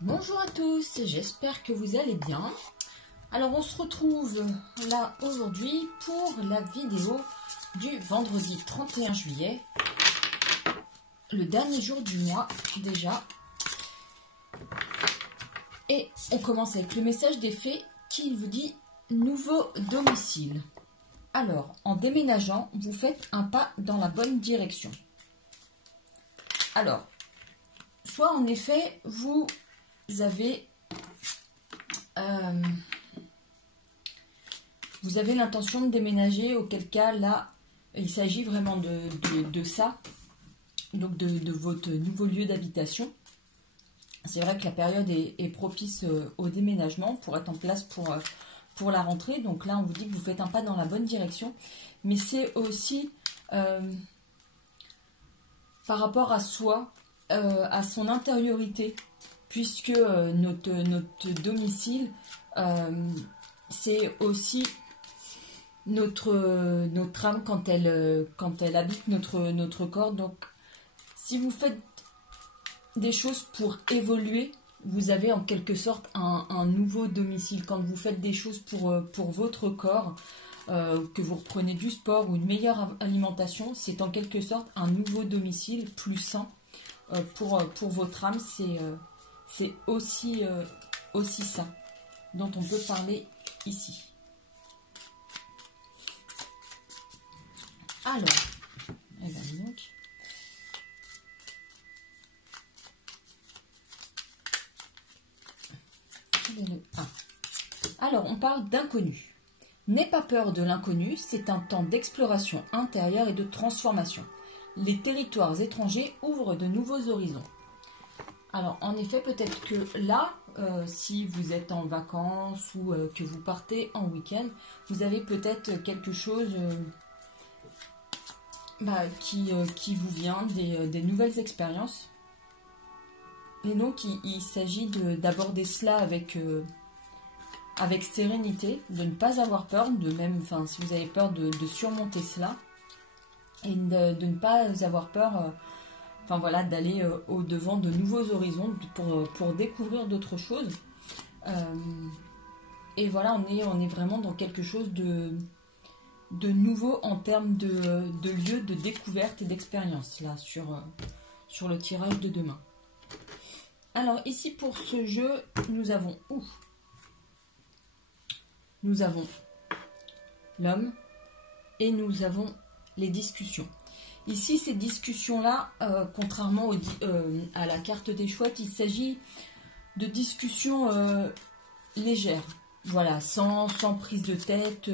Bonjour à tous, j'espère que vous allez bien. Alors on se retrouve là aujourd'hui pour la vidéo du vendredi 31 juillet, le dernier jour du mois déjà. Et on commence avec le message des fées qui vous dit nouveau domicile. Alors, en déménageant, vous faites un pas dans la bonne direction. Alors, soit en effet, vous avez l'intention de déménager, auquel cas là il s'agit vraiment de ça, donc de votre nouveau lieu d'habitation. C'est vrai que la période est propice au déménagement pour être en place pour la rentrée. Donc là on vous dit que vous faites un pas dans la bonne direction, mais c'est aussi par rapport à soi, à son intériorité, puisque notre domicile, c'est aussi notre âme quand elle habite notre corps. Donc, si vous faites des choses pour évoluer, vous avez en quelque sorte un nouveau domicile. Quand vous faites des choses pour votre corps, que vous reprenez du sport ou une meilleure alimentation, c'est en quelque sorte un nouveau domicile plus sain pour votre âme. C'est aussi ça dont on peut parler ici. Alors, eh ben donc, alors on parle d'inconnu. N'aie pas peur de l'inconnu, c'est un temps d'exploration intérieure et de transformation. Les territoires étrangers ouvrent de nouveaux horizons. Alors, en effet, peut-être que là, si vous êtes en vacances ou que vous partez en week-end, vous avez peut-être quelque chose qui vous vient, des nouvelles expériences. Et donc, il s'agit d'aborder cela avec sérénité, de ne pas avoir peur, si vous avez peur de surmonter cela, et de ne pas avoir peur... d'aller au-devant de nouveaux horizons pour découvrir d'autres choses. Et voilà, on est vraiment dans quelque chose de nouveau en termes de lieu de découverte et d'expérience, là, sur le tirage de demain. Alors, ici, pour ce jeu, nous avons l'homme et nous avons les discussions. Ici, ces discussions-là, contrairement à la carte des chouettes, il s'agit de discussions légères, voilà, sans prise de tête.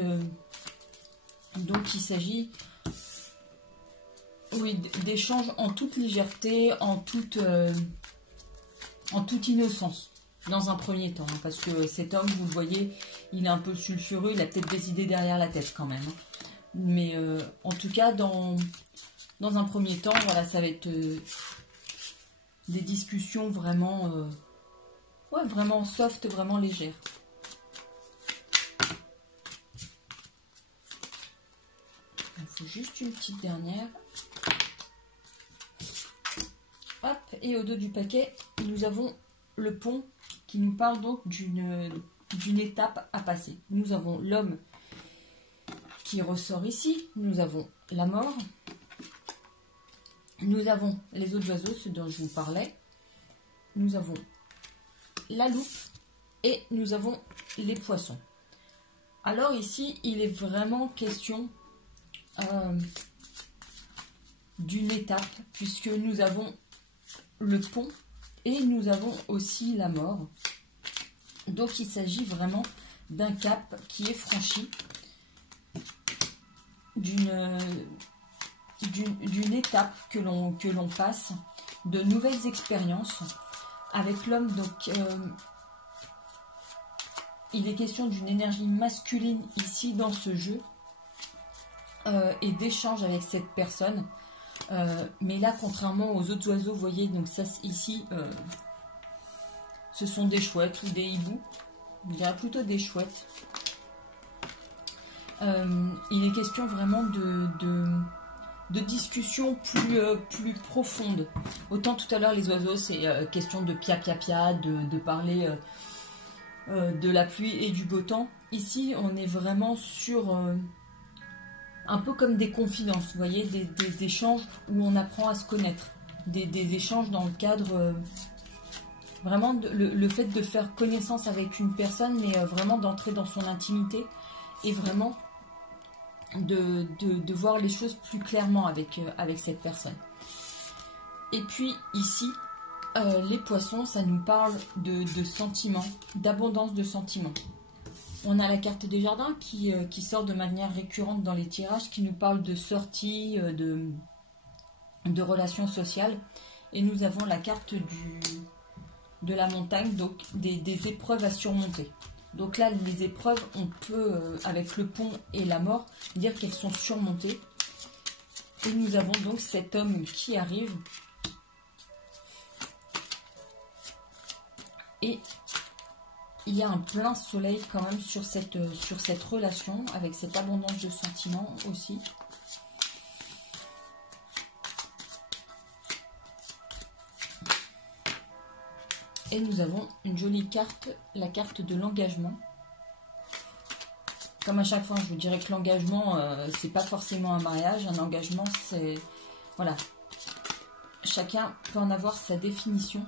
Donc, il s'agit, d'échanges en toute légèreté, en toute innocence, dans un premier temps. Hein, parce que cet homme, vous le voyez, il est un peu sulfureux, il a peut-être des idées derrière la tête quand même. Hein. Mais en tout cas, dans un premier temps, voilà, ça va être des discussions vraiment, vraiment soft, vraiment légères. Il faut juste une petite dernière. Hop, et au dos du paquet, nous avons le pont qui nous parle donc d'une étape à passer. Nous avons l'homme qui ressort ici, nous avons la mort. Nous avons les autres oiseaux, ceux dont je vous parlais. Nous avons la loupe et nous avons les poissons. Alors ici, il est vraiment question d'une étape, puisque nous avons le pont et nous avons aussi la mort. Donc il s'agit vraiment d'un cap qui est franchi, d'une étape que l'on passe, de nouvelles expériences avec l'homme. Donc il est question d'une énergie masculine ici dans ce jeu et d'échange avec cette personne. Mais là, contrairement aux autres oiseaux, vous voyez, donc ça ici, ce sont des chouettes ou des hiboux. On dirait plutôt des chouettes. Il est question vraiment discussions plus profondes. Autant tout à l'heure les oiseaux c'est question de pia pia pia, de parler de la pluie et du beau temps. Ici on est vraiment sur un peu comme des confidences, vous voyez, des échanges où on apprend à se connaître, des échanges dans le cadre vraiment le fait de faire connaissance avec une personne, mais vraiment d'entrer dans son intimité et vraiment de voir les choses plus clairement avec cette personne. Et puis ici, les poissons, ça nous parle de sentiments, d'abondance de sentiments. On a la carte des jardins qui sort de manière récurrente dans les tirages, qui nous parle de sorties, de relations sociales. Et nous avons la carte de la montagne, donc des épreuves à surmonter. Donc là, les épreuves, on peut, avec le pont et la mort, dire qu'elles sont surmontées. Et nous avons donc cet homme qui arrive. Et il y a un plein soleil quand même sur cette relation, avec cette abondance de sentiments aussi. Et nous avons une jolie carte, la carte de l'engagement. Comme à chaque fois, je vous dirais que l'engagement, c'est pas forcément un mariage. Un engagement, c'est... Voilà. Chacun peut en avoir sa définition.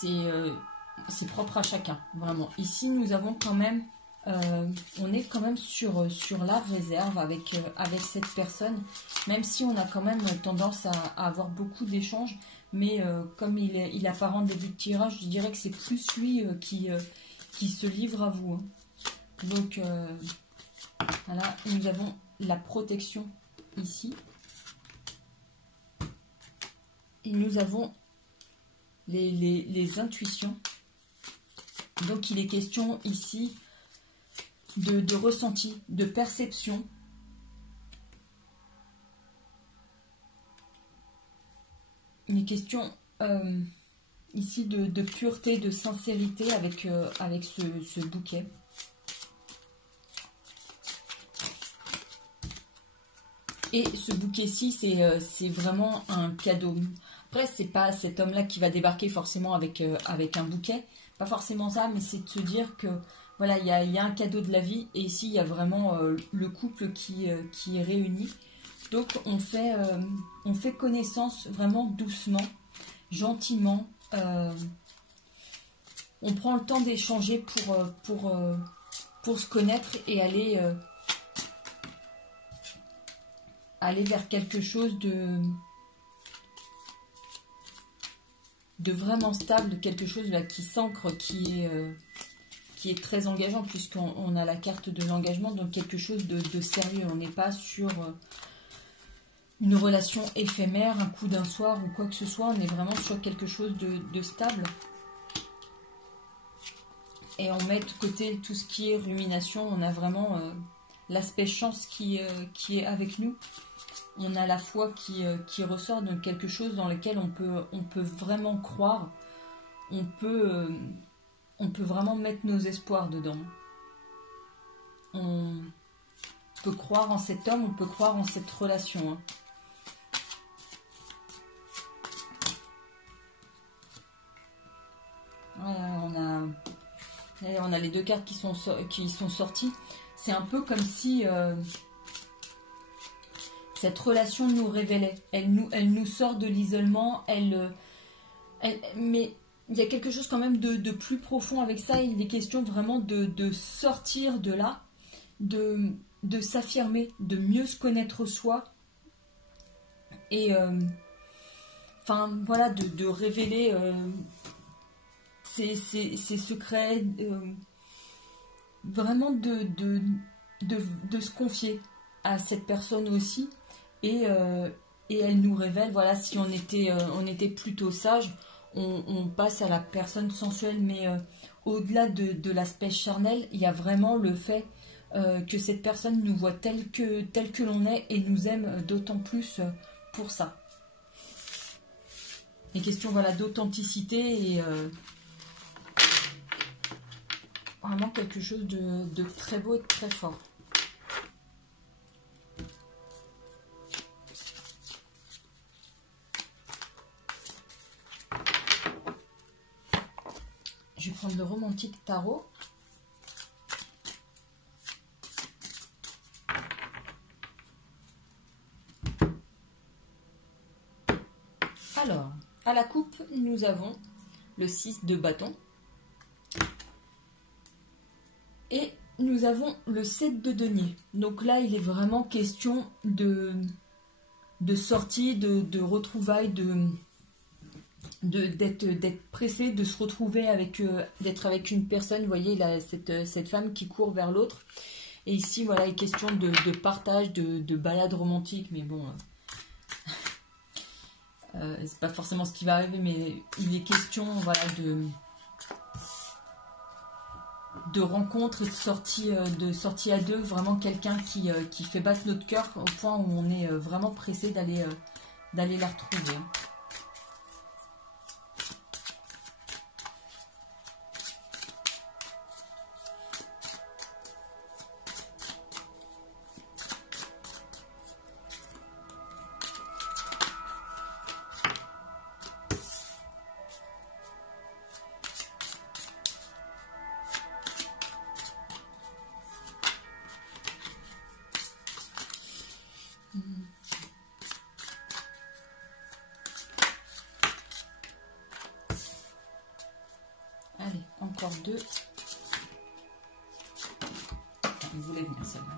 C'est propre à chacun, vraiment. Ici, nous avons quand même... on est quand même sur la réserve avec cette personne, même si on a quand même tendance à avoir beaucoup d'échanges, mais comme il apparaît en début de tirage, je dirais que c'est plus lui qui se livre à vous. Donc voilà, nous avons la protection ici. Et nous avons les intuitions. Donc il est question ici de ressenti, de perception. Il est question ici de pureté, de sincérité avec ce bouquet. Et ce bouquet-ci, c'est vraiment un cadeau. Après, c'est pas cet homme-là qui va débarquer forcément avec un bouquet. Pas forcément ça, mais c'est de se dire que voilà, il y a un cadeau de la vie. Et ici, il y a vraiment le couple qui est réuni. Donc, on fait connaissance vraiment doucement, gentiment. On prend le temps d'échanger pour se connaître et aller vers quelque chose de vraiment stable, quelque chose là qui s'ancre, qui est très engageant, puisqu'on a la carte de l'engagement, donc quelque chose de sérieux. On n'est pas sur une relation éphémère, un coup d'un soir ou quoi que ce soit. On est vraiment sur quelque chose de stable. Et on met de côté tout ce qui est rumination. On a vraiment l'aspect chance qui est avec nous. On a la foi qui ressort, donc quelque chose dans lequel on peut vraiment croire. On peut vraiment mettre nos espoirs dedans. On peut croire en cet homme, on peut croire en cette relation. Hein. Voilà, on a les deux cartes qui sont sorties. C'est un peu comme si cette relation nous révélait. Elle nous sort de l'isolement. Mais il y a quelque chose quand même de plus profond avec ça. Il est question vraiment de sortir de là, de s'affirmer, de mieux se connaître soi. Et enfin voilà, de révéler ses secrets, vraiment de se confier à cette personne aussi. Et elle nous révèle, voilà, si on était plutôt sage, on passe à la personne sensuelle, mais au-delà de l'aspect charnel, il y a vraiment le fait que cette personne nous voit tel que l'on est et nous aime d'autant plus pour ça. Les questions, voilà, d'authenticité et vraiment quelque chose de très beau et de très fort. Je vais prendre le Romantique Tarot. Alors, à la coupe, nous avons le 6 de bâton. Et nous avons le 7 de denier. Donc là, il est vraiment question de sortie, de retrouvailles, d'être pressé, de se retrouver avec, d'être avec une personne. Vous voyez, là, cette femme qui court vers l'autre. Et ici, voilà, il est question de partage, de balade romantique. Mais bon, c'est pas forcément ce qui va arriver, mais il est question, voilà, de rencontres et de sortie à deux, vraiment quelqu'un qui fait battre notre cœur au point où on est vraiment pressé d'aller la retrouver. Allez, encore deux. Vous voulez venir celle-là.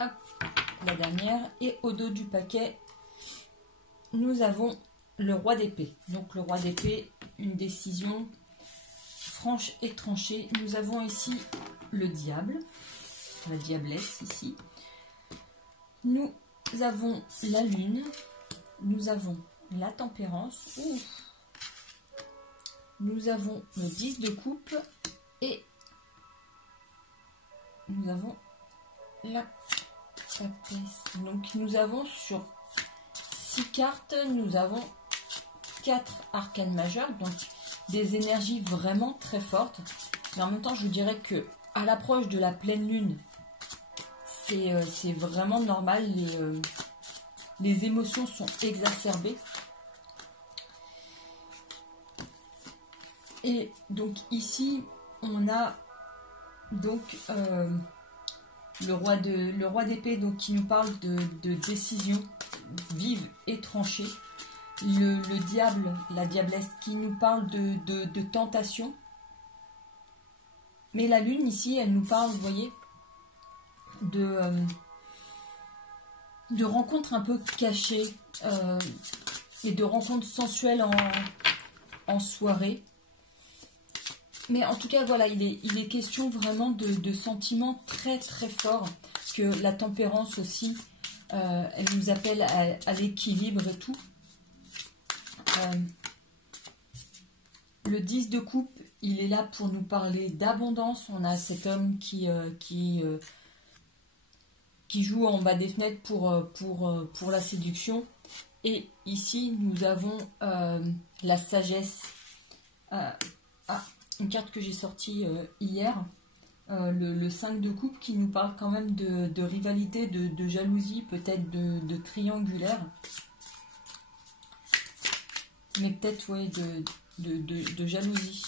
Hop, la dernière. Et au dos du paquet, nous avons le roi d'épée. Donc le roi d'épée, une décision franche et tranchée. Nous avons ici le diable, la diablesse ici. Nous avons la lune, nous avons la tempérance, nous avons le 10 de coupe et nous avons la papesse. Donc nous avons sur 6 cartes, nous avons 4 arcanes majeures, donc des énergies vraiment très fortes. Mais en même temps, je vous dirais que à l'approche de la pleine lune, c'est vraiment normal, les émotions sont exacerbées. Et donc ici, on a donc le roi d'épée donc qui nous parle de décision vive et tranchée. Le diable, la diablesse qui nous parle de tentation. Mais la lune ici, elle nous parle, vous voyez, de rencontres un peu cachées et de rencontres sensuelles en soirée. Mais en tout cas, voilà, il est question vraiment de sentiments très très forts, que la tempérance aussi, elle nous appelle à l'équilibre et tout. Le 10 de coupe, il est là pour nous parler d'abondance. On a cet homme qui joue en bas des fenêtres pour la séduction. Et ici, nous avons la sagesse. Une carte que j'ai sortie hier. Le 5 de coupe qui nous parle quand même de rivalité, de jalousie, peut-être de triangulaire. Mais peut-être, ouais, de jalousie.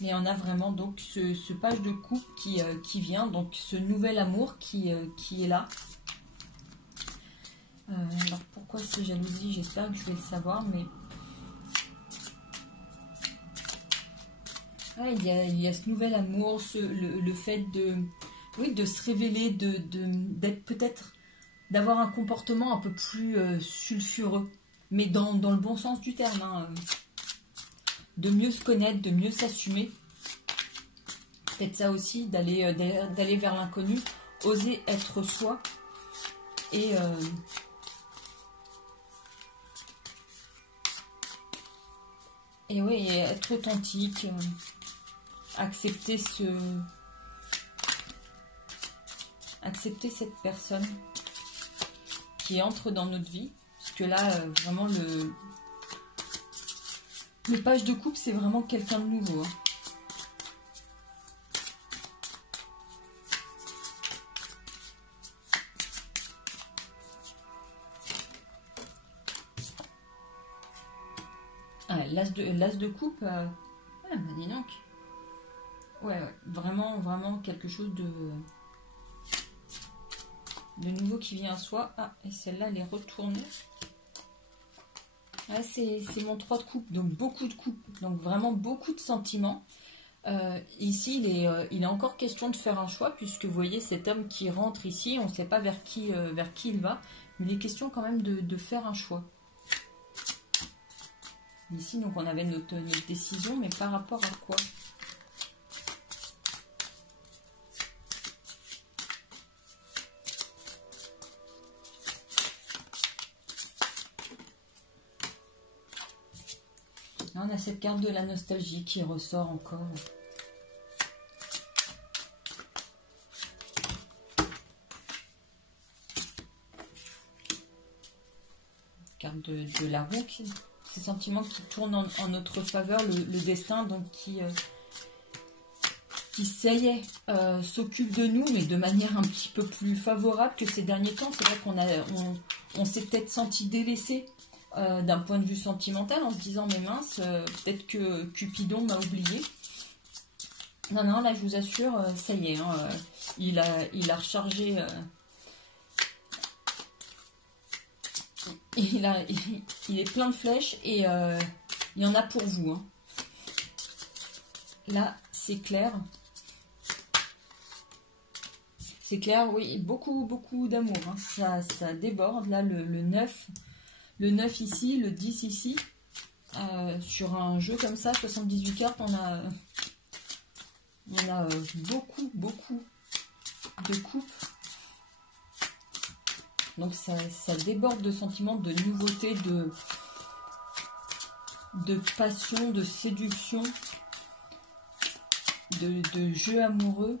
Mais on a vraiment donc ce page de coupe qui vient, donc ce nouvel amour qui est là. Alors pourquoi c'est jalousie? J'espère que je vais le savoir, mais il y a ce nouvel amour, le fait de se révéler, d'être peut-être, d'avoir un comportement un peu plus sulfureux, mais dans le bon sens du terme, hein, de mieux se connaître, de mieux s'assumer. Peut-être ça aussi, d'aller vers l'inconnu, oser être soi et Et oui, être authentique, accepter cette personne qui entre dans notre vie. Parce que là, vraiment, le page de coupe, c'est vraiment quelqu'un de nouveau. Hein. Ah, l'as de coupe, ah, bah dis donc. Ouais, vraiment, vraiment quelque chose de nouveau qui vient à soi. Ah, et celle-là, elle est retournée. Ouais, c'est mon 3 de coupe, donc beaucoup de coupe, donc vraiment beaucoup de sentiments. Ici, il est encore question de faire un choix, puisque vous voyez cet homme qui rentre ici, on ne sait pas vers qui il va, mais il est question quand même de faire un choix. Ici, donc on avait notre décision, mais par rapport à quoi? Là, on a cette carte de la nostalgie qui ressort encore. Carte de la roue, ces sentiments qui tournent en notre faveur, le destin donc qui ça y est, s'occupe de nous, mais de manière un petit peu plus favorable que ces derniers temps. C'est vrai on s'est peut-être senti délaissé d'un point de vue sentimental en se disant mais mince, peut-être que Cupidon m'a oublié. Non, non, là je vous assure, ça y est, hein, il a rechargé... il est plein de flèches et il y en a pour vous. Hein. Là, c'est clair. C'est clair, oui, beaucoup, beaucoup d'amour. Hein. Ça déborde. Là, le 9 ici, le 10 ici. Sur un jeu comme ça, 78 cartes, on a beaucoup, beaucoup de coupes. Donc ça déborde de sentiments, de nouveauté, de passion, de séduction, de jeu amoureux.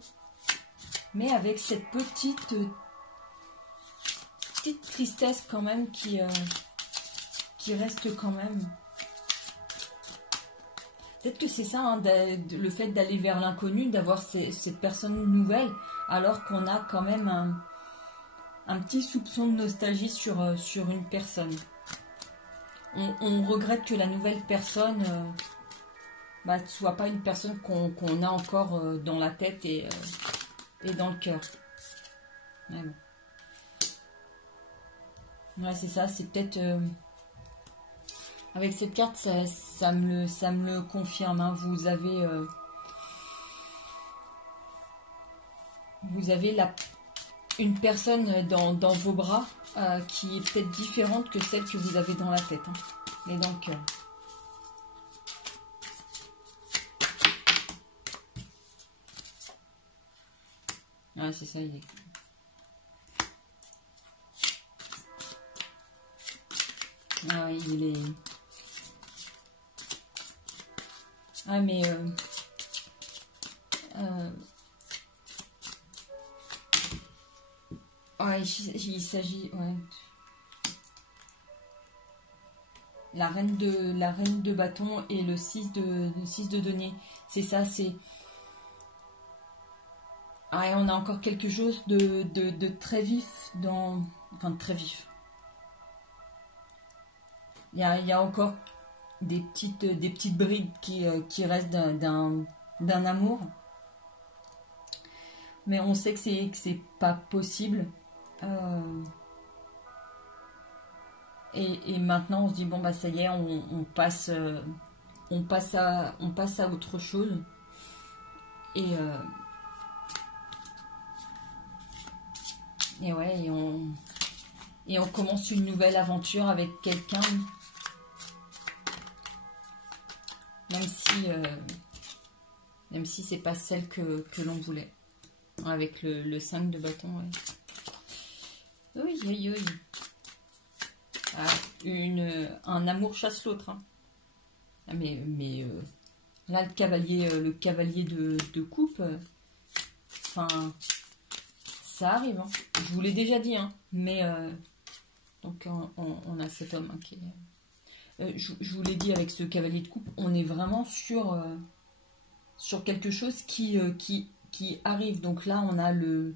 Mais avec cette petite tristesse quand même qui reste quand même. Peut-être que c'est ça, hein, le fait d'aller vers l'inconnu, d'avoir cette personne nouvelle, alors qu'on a quand même un petit soupçon de nostalgie sur une personne. On regrette que la nouvelle personne ne soit pas une personne qu'on a encore dans la tête et dans le cœur. Ouais, bon. Ouais, c'est ça, c'est peut-être... avec cette carte, ça me le confirme. Hein. Vous avez une personne dans vos bras qui est peut-être différente que celle que vous avez dans la tête. Hein, et dans le cœur. Ouais, c'est ça, il est... Ah, il est... Ah, mais... Ouais, il s'agit... Ouais. La reine de bâton et le 6 de denier. C'est ça, c'est... Ouais, on a encore quelque chose de très vif dans... Enfin, de très vif. Il y a encore des petites brides qui restent d'un amour. Mais on sait que c'est pas possible. Et maintenant, on se dit, bon, bah ça y est, on passe à autre chose. Et ouais, et on commence une nouvelle aventure avec quelqu'un. Même si c'est pas celle que l'on voulait. Avec le 5 de bâton, ouais. Oui, oui, oui. Ah, un amour chasse l'autre. Hein. Ah, mais là, le cavalier de coupe, enfin, ça arrive. Hein. Je vous l'ai déjà dit, hein, mais donc on a cet homme hein, qui est... je vous l'ai dit avec ce cavalier de coupe, on est vraiment sur quelque chose qui arrive. Donc là, on a le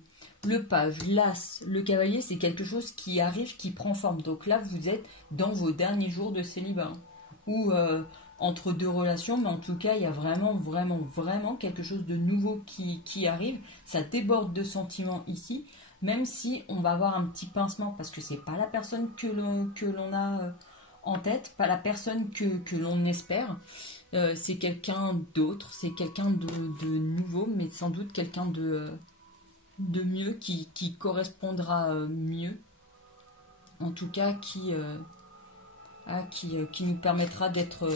page, l'as, le cavalier, c'est quelque chose qui arrive, qui prend forme. Donc là, vous êtes dans vos derniers jours de célibat. Hein, ou entre deux relations, mais en tout cas, il y a vraiment, vraiment, vraiment quelque chose de nouveau qui arrive. Ça déborde de sentiments ici, même si on va avoir un petit pincement, parce que c'est pas la personne que l'on a en tête, pas la personne que l'on espère. C'est quelqu'un d'autre, c'est quelqu'un de nouveau, mais sans doute quelqu'un de mieux, qui correspondra mieux. En tout cas, qui nous permettra d'être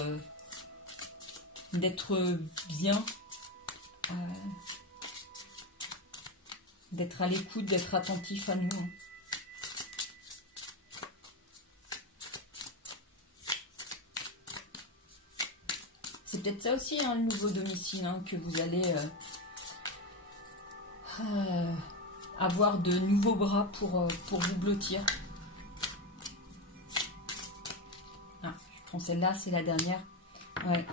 bien, d'être à l'écoute, d'être attentif à nous. Hein. C'est peut-être ça aussi, hein, le nouveau domicile, hein, que vous allez avoir de nouveaux bras pour vous blottir. Ah, je prends celle-là, c'est la dernière. Ouais.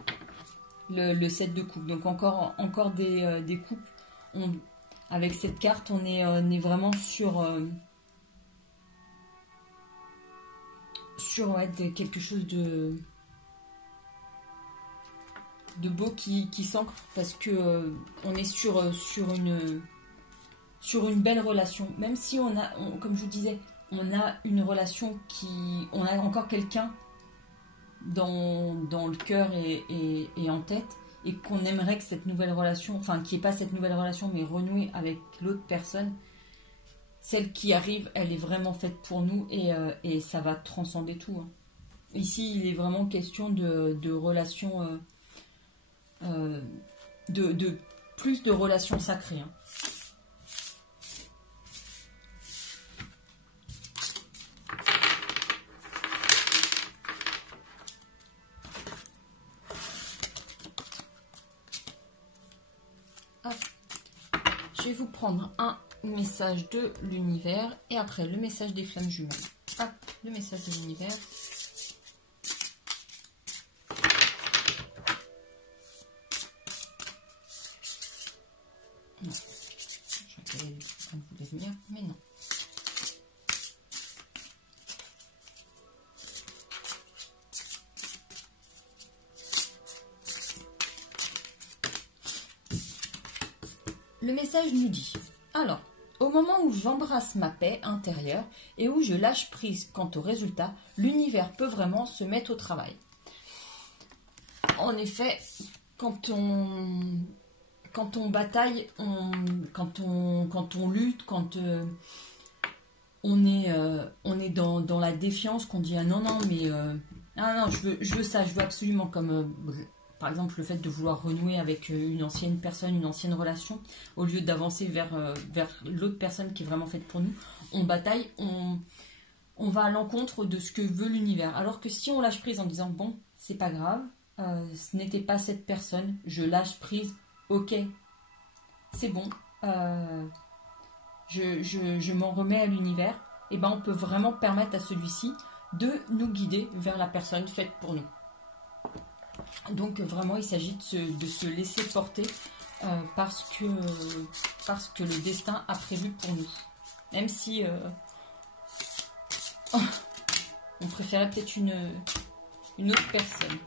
Le set de coupes. Donc encore des coupes. Avec cette carte, on est vraiment sur quelque chose de beau qui s'ancre, parce que on est sur une belle relation. Même si comme je vous disais, on a une relation on a encore quelqu'un dans le cœur et en tête, et qu'on aimerait que cette nouvelle relation, enfin qu'il n'y ait pas cette nouvelle relation, mais renouer avec l'autre personne, celle qui arrive, elle est vraiment faite pour nous, et ça va transcender tout. Hein. Ici, il est vraiment question de relations, de plus de relations sacrées. Hein. Je vais vous prendre un message de l'univers et après le message des flammes jumelles. Hop, le message de l'univers. Non. Je vais quand vous voulez venir, mais non. Le message nous dit, alors, au moment où j'embrasse ma paix intérieure et où je lâche prise quant au résultat, l'univers peut vraiment se mettre au travail. En effet, quand on bataille, quand on lutte, quand on est dans la défiance, qu'on dit ah non, mais non, je veux ça, je veux absolument, comme par exemple le fait de vouloir renouer avec une ancienne personne, une ancienne relation, au lieu d'avancer vers l'autre personne qui est vraiment faite pour nous, on bataille, on va à l'encontre de ce que veut l'univers. Alors que si on lâche prise en disant bon, c'est pas grave, ce n'était pas cette personne, je lâche prise, ok, c'est bon, je m'en remets à l'univers, et ben on peut vraiment permettre à celui-ci de nous guider vers la personne faite pour nous. Donc vraiment il s'agit de se laisser porter parce que le destin a prévu pour nous. Même si on préférait peut-être une autre personne.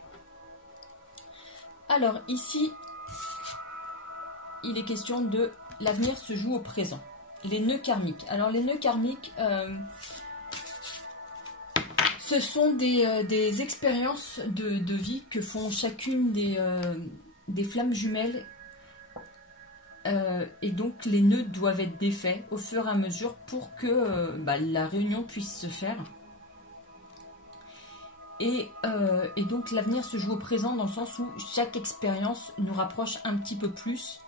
Alors ici, il est question de l'avenir se joue au présent. Les nœuds karmiques. Alors les nœuds karmiques, ce sont des expériences de vie que font chacune des flammes jumelles. Et donc les nœuds doivent être défaits au fur et à mesure pour que la réunion puisse se faire. Et donc l'avenir se joue au présent dans le sens où chaque expérience nous rapproche un petit peu plus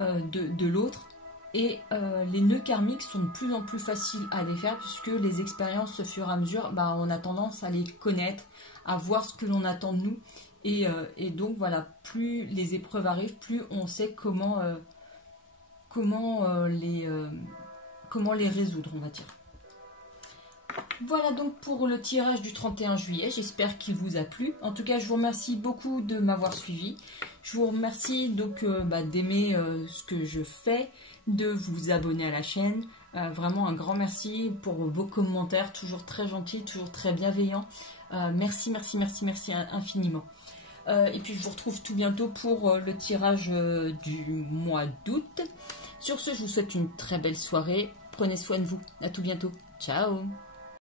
de l'autre. Et les nœuds karmiques sont de plus en plus faciles à défaire puisque les expériences au fur et à mesure, on a tendance à les connaître, à voir ce que l'on attend de nous. Et donc voilà, plus les épreuves arrivent, plus on sait comment les résoudre, on va dire. Voilà donc pour le tirage du 31 juillet, j'espère qu'il vous a plu. En tout cas, je vous remercie beaucoup de m'avoir suivi. Je vous remercie donc d'aimer ce que je fais, de vous abonner à la chaîne. Vraiment un grand merci pour vos commentaires, toujours très gentils, toujours très bienveillants. Merci infiniment. Et puis je vous retrouve tout bientôt pour le tirage du mois d'août. Sur ce, je vous souhaite une très belle soirée. Prenez soin de vous. À tout bientôt. Ciao.